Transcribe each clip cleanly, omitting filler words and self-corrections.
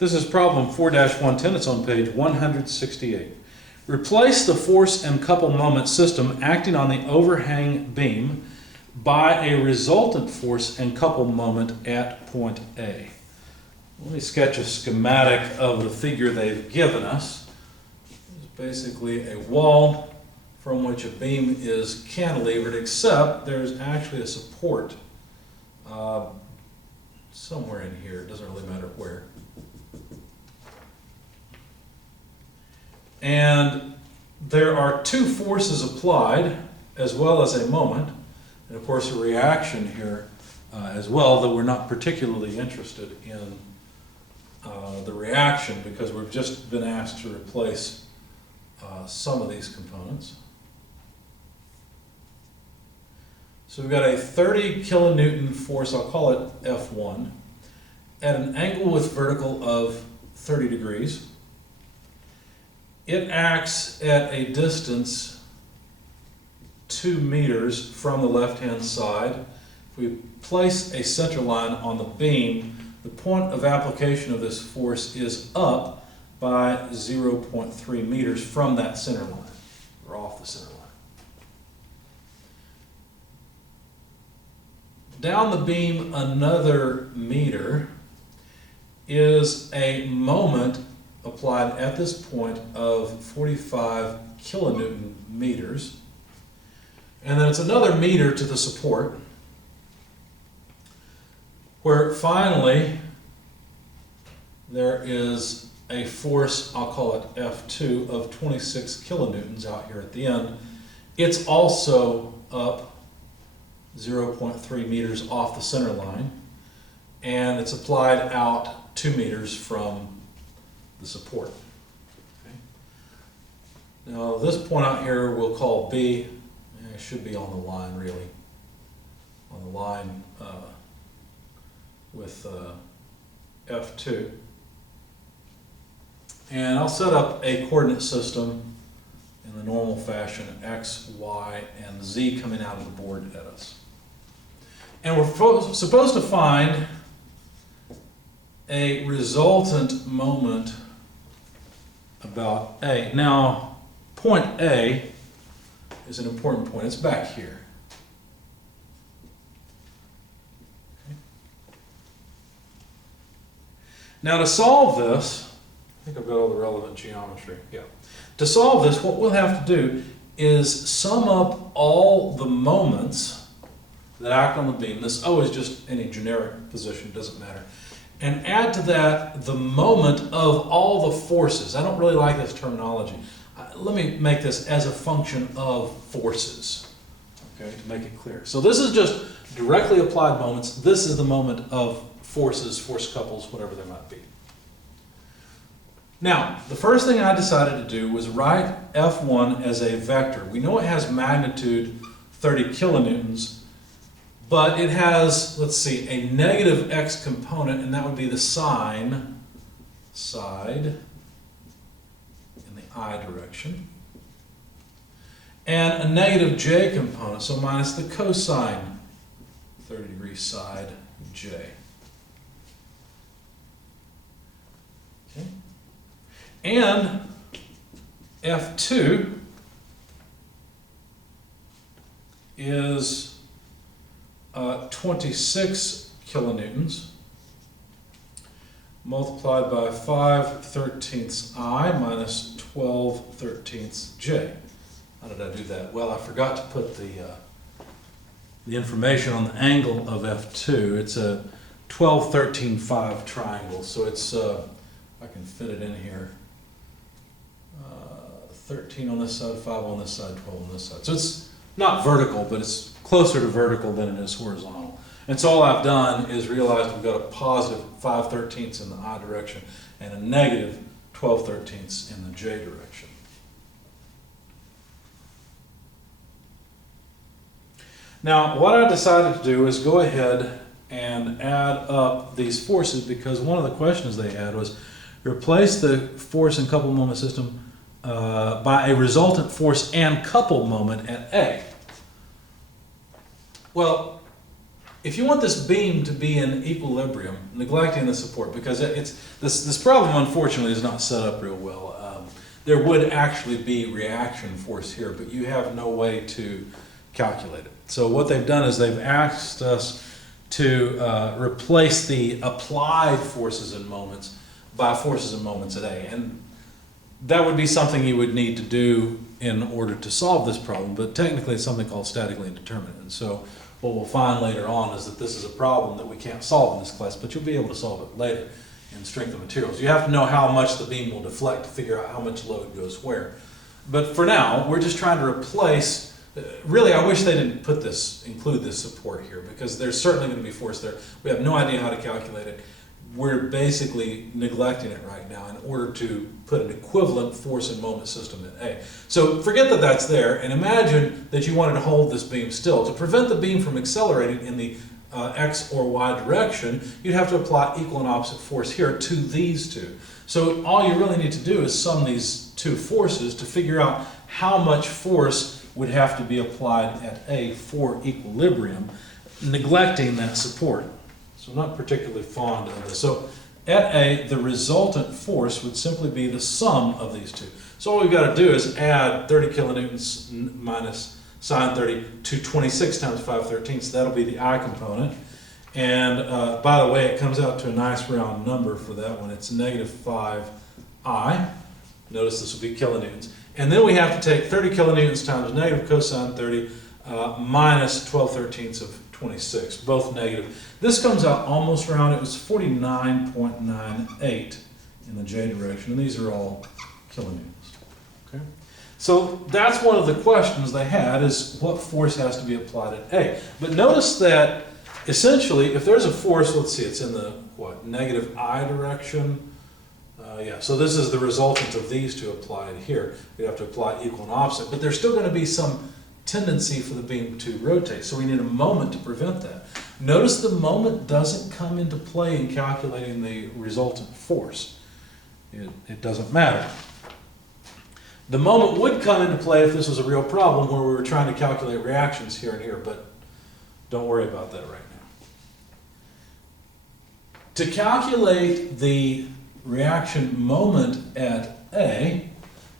This is problem 4-110. It's on page 168. Replace the force and couple moment system acting on the overhang beam by a resultant force and couple moment at point A. Let me sketch a schematic of the figure they've given us. It's basically a wall from which a beam is cantilevered, except there's actually a support somewhere in here. It doesn't really matter where. And there are two forces applied, as well as a moment, and of course a reaction here as well, though we're not particularly interested in the reaction because we've just been asked to replace some of these components. So we've got a 30 kilonewton force, I'll call it F1, at an angle with vertical of 30 degrees. It acts at a distance 2 meters from the left-hand side. If we place a center line on the beam, the point of application of this force is up by 0.3 meters from that center line, or off the center line. Down the beam another meter is a moment applied at this point of 45 kilonewton meters. And then it's another meter to the support, where finally there is a force, I'll call it F2, of 26 kilonewtons out here at the end. It's also up 0.3 meters off the center line, and it's applied out 2 meters from the support. Okay. Now this point out here we'll call B. It should be on the line, really, on the line with F2. And I'll set up a coordinate system in the normal fashion, X, Y, and Z coming out of the board at us. And we're supposed to find a resultant moment about A. Now, point A is an important point. It's back here. Okay. Now, to solve this, I think I've got all the relevant geometry. Yeah. To solve this, what we'll have to do is sum up all the moments that act on the beam. This O is just any generic position, doesn't matter. And add to that the moment of all the forces. I don't really like this terminology. Let me make this as a function of forces, okay, to make it clear. So this is just directly applied moments. This is the moment of forces, force couples, whatever they might be. Now, the first thing I decided to do was write F1 as a vector. We know it has magnitude 30 kilonewtons, but it has, let's see, a negative x component, and that would be the side in the I direction, and a negative j component, so minus the cosine 30 degree side j. Okay. And F2 is 26 kilonewtons multiplied by 5/13 I minus 12/13 j. How did I do that? Well, I forgot to put the information on the angle of F2. It's a 12, 13, 5 triangle, so it's, I can fit it in here, 13 on this side, 5 on this side, 12 on this side. So it's not vertical, but it's closer to vertical than it is horizontal. And so all I've done is realized we've got a positive 5/13 in the I direction and a negative 12/13 in the j direction. Now, what I decided to do is go ahead and add up these forces, because one of the questions they had was replace the force and couple moment system by a resultant force and couple moment at A. Well, if you want this beam to be in equilibrium, neglecting the support, because this problem unfortunately is not set up real well. There would actually be reaction force here, but you have no way to calculate it. So what they've done is they've asked us to replace the applied forces and moments by forces and moments at A. And that would be something you would need to do in order to solve this problem, but technically it's something called statically indeterminate. And so what we'll find later on is that this is a problem that we can't solve in this class, but you'll be able to solve it later in strength of materials. You have to know how much the beam will deflect to figure out how much load goes where. But for now, we're just trying to replace, really I wish they didn't include this support here, because there's certainly going to be force there. We have no idea how to calculate it. We're basically neglecting it right now in order to put an equivalent force and moment system at A. So forget that that's there, and imagine that you wanted to hold this beam still. To prevent the beam from accelerating in the X or Y direction, you'd have to apply equal and opposite force here to these two. So all you really need to do is sum these two forces to figure out how much force would have to be applied at A for equilibrium, neglecting that support. So I'm not particularly fond of this. So at A, the resultant force would simply be the sum of these two. So all we've got to do is add 30 kilonewtons minus sine 30 to 26 times 5/13, so that'll be the I component. And by the way, it comes out to a nice round number for that one. It's negative 5I. Notice this will be kilonewtons. And then we have to take 30 kilonewtons times negative cosine 30 minus 12/13 of 26, both negative. This comes out almost round. It was 49.98 in the J direction, and these are all kilonewtons. Okay? So that's one of the questions they had, is what force has to be applied at A. But notice that essentially, if there's a force, let's see, it's in the what, negative I direction. Yeah, so this is the resultant of these two applied here. We have to apply equal and opposite, but there's still going to be some tendency for the beam to rotate, so we need a moment to prevent that. Notice the moment doesn't come into play in calculating the resultant force. It doesn't matter. The moment would come into play if this was a real problem where we were trying to calculate reactions here and here, but don't worry about that right now. To calculate the reaction moment at A,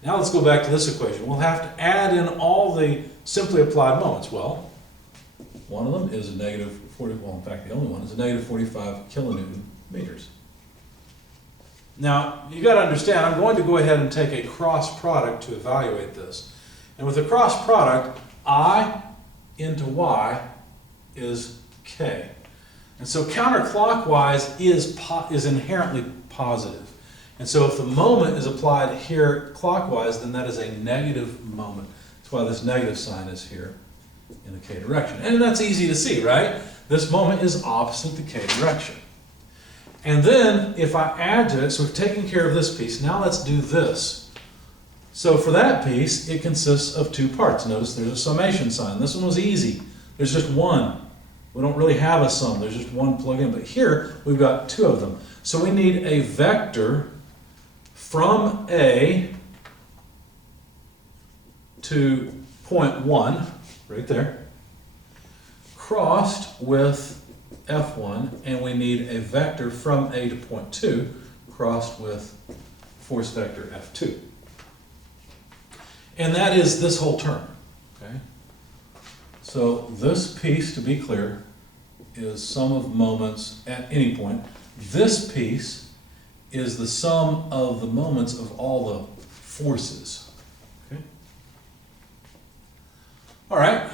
now let's go back to this equation. We'll have to add in all the simply applied moments. Well, one of them is a negative 40, well in fact the only one is a negative 45 kilonewton meters. Now, you got to understand, I'm going to go ahead and take a cross product to evaluate this. And with a cross product, I into Y is K. And so counterclockwise is inherently positive. And so if the moment is applied here clockwise, then that is a negative moment. That's why this negative sign is here in the K direction. And that's easy to see, right? This moment is opposite the K direction. And then if I add to it, so we've taken care of this piece, now let's do this. So for that piece, it consists of two parts. Notice there's a summation sign. This one was easy. There's just one. We don't really have a sum. There's just one plug in. But here, we've got two of them. So we need a vector from A to point 1, right there, crossed with F1, and we need a vector from A to point 2, crossed with force vector F2. And that is this whole term. Okay? So this piece, to be clear, is sum of moments at any point. This piece is the sum of the moments of all the forces. Okay? All right.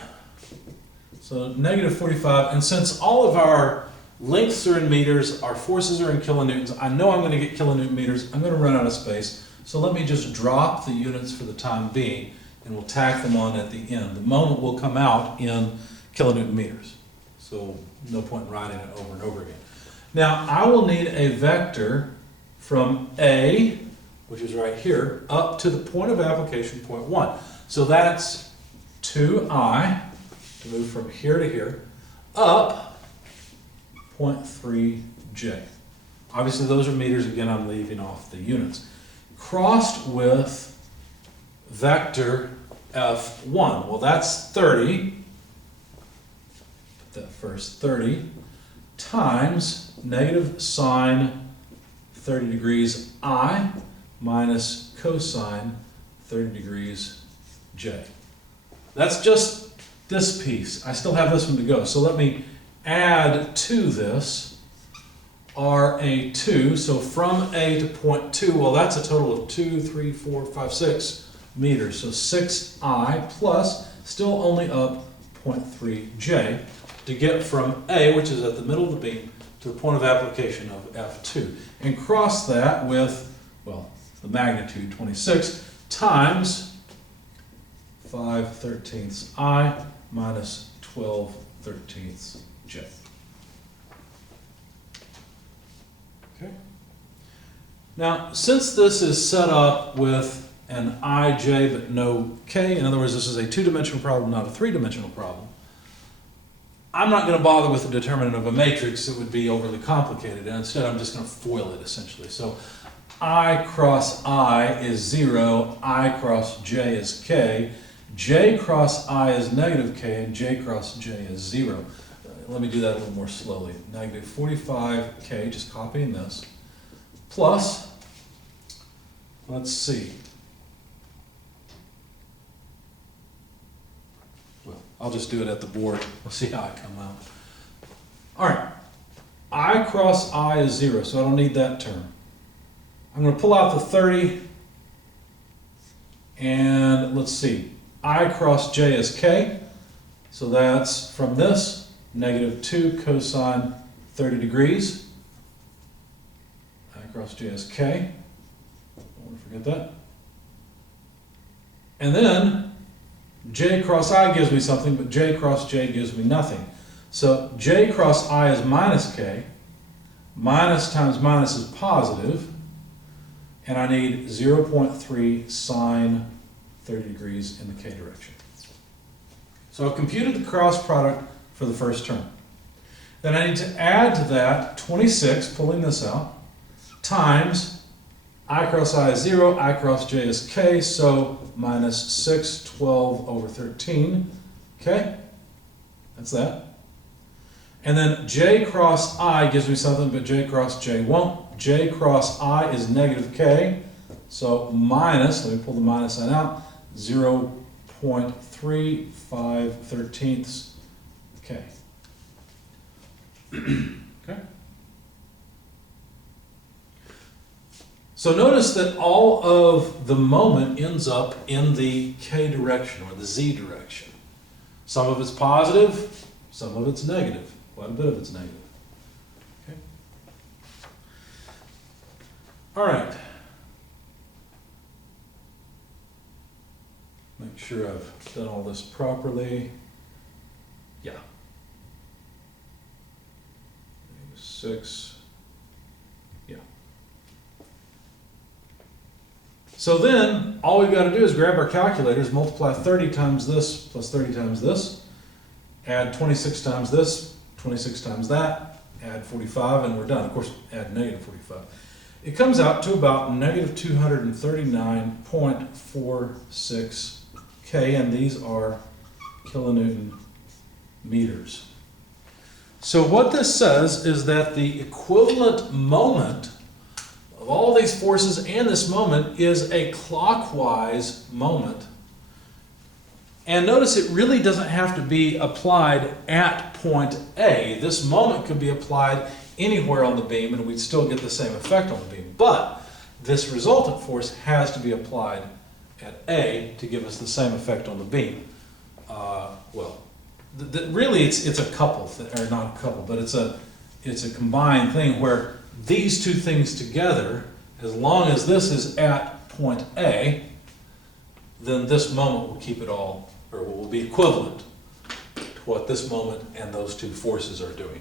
So negative 45, and since all of our lengths are in meters, our forces are in kilonewtons, I know I'm going to get kilonewton meters, I'm going to run out of space, so let me just drop the units for the time being, and we'll tack them on at the end. The moment will come out in kilonewton meters, so no point in writing it over and over again. Now, I will need a vector from A, which is right here, up to the point of application, point 1. So that's 2I, to move from here to here, up 0.3J. Obviously those are meters. Again, I'm leaving off the units. Crossed with vector F1. Well, that's 30. that first 30 times negative sine 30 degrees I minus cosine 30 degrees J. That's just this piece. I still have this one to go. So let me add to this RA2. So from A to point 2, well, that's a total of 2, 3, 4, 5, 6 meters. So 6I plus, still only up 0.3J to get from A, which is at the middle of the beam, to the point of application of F2. And cross that with, well, the magnitude 26 times 5/13 I minus 12/13 J. Okay. Now, since this is set up with an IJ but no K, in other words, this is a two-dimensional problem, not a three-dimensional problem, I'm not going to bother with the determinant of a matrix. It would be overly complicated, and instead I'm just going to FOIL it, essentially. So I cross I is 0, I cross J is K, J cross I is negative K, and J cross J is 0. Let me do that a little more slowly. Negative 45K, just copying this, plus, let's see. Well, I'll just do it at the board. We'll see how I come out. All right. I cross I is 0, so I don't need that term. I'm going to pull out the 30, and let's see. I cross J is K, so that's from this, negative 2 cosine 30 degrees. I cross J is K. Don't want to forget that. And then J cross I gives me something, but J cross J gives me nothing. So J cross I is minus K. Minus times minus is positive. And I need 0.3 sine 30 degrees in the K direction. So I've computed the cross product for the first term. Then I need to add to that 26, pulling this out, times I cross I is 0, I cross J is K, so minus 6, 12 over 13, okay? That's that. And then J cross I gives me something, but J cross J won't. J cross I is negative K, so minus, let me pull the minus sign out, 0.3513 K. Okay. So notice that all of the moment ends up in the K direction, or the Z direction. Some of it's positive, some of it's negative. Quite a bit of it's negative. Okay. All right. Make sure I've done all this properly. Yeah. 6. Yeah. So then, all we've got to do is grab our calculators, multiply 30 times this plus 30 times this, add 26 times this, 26 times that, add 45, and we're done. Of course, add negative 45. It comes out to about negative 239.46 K, and these are kilonewton meters. So what this says is that the equivalent moment of all these forces and this moment is a clockwise moment. And notice it really doesn't have to be applied at point A. This moment could be applied anywhere on the beam and we'd still get the same effect on the beam. But this resultant force has to be applied at A to give us the same effect on the beam. Really it's a couple, or not a couple, but it's a combined thing where these two things together, as long as this is at point A, then this moment will keep it all, or will be equivalent to what this moment and those two forces are doing.